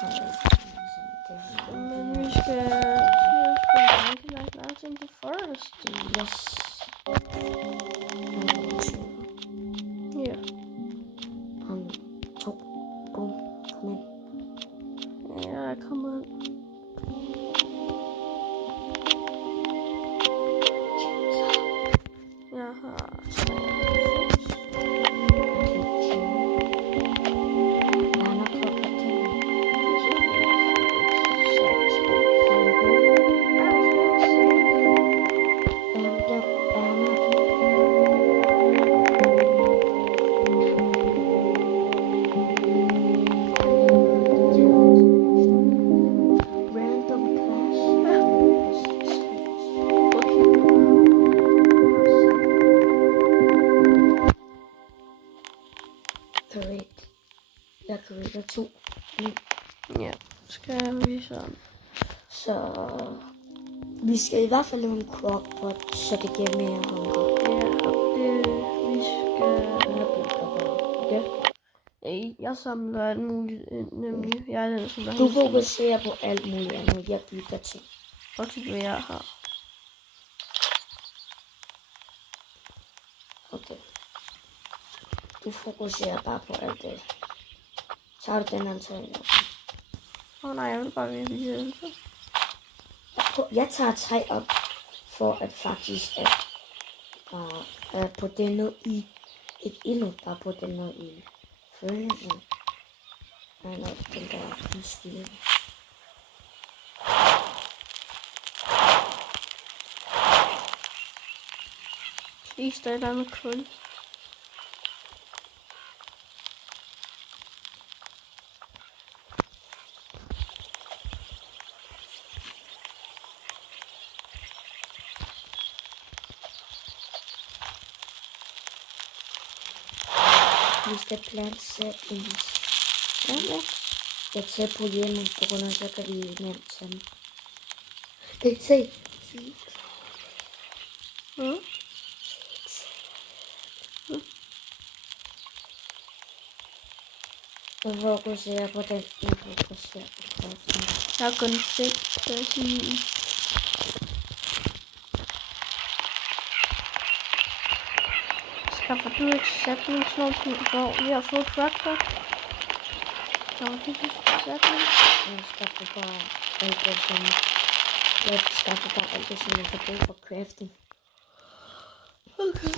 Men vi skal spille Minecraft Mountain in the Forest. Yes. Ja. To. Bum. Kom ind. Ja, jeg kommer ind. Jeg har 93. Jeg kan vælge 2. Ja, skal vi sådan. Så vi skal i hvert fald lave en crockpot, så det giver mere hunger. Ja, vi skal... Ja. Jeg samler alt muligt ind, nemlig. Jeg er den, som der Du fokuserer på alt muligt andet. Jeg bygger ting. Prøv at kigge, hvad jeg har. Okay. Du fokuserer bare på alt det. Så har du den antagelse. Nej, jeg vil bare virkelig hjælpe. Jeg tager 3 op, for at faktisk at på den noget i. Ikke endnu, bare på den noget i. Følelsen. Nej, den der i stil. Spis der et eller andet kul. Vi skal plante saplings. Ja. Jeg tager på hjemmet, på grund af, så kan vi nemt sammen. Det se. Jeg fokuserer på den. Jeg fokuserer på kraften. Jeg har kun 6, kan jeg sige. Skaffer du ikke saplingsnål, hvor vi har fået crackpot? Skaffer du ikke sapling? Jeg skaffer bare alt det, som... Jeg skaffer bare alt det, som jeg kan bruge for crafting. Okay.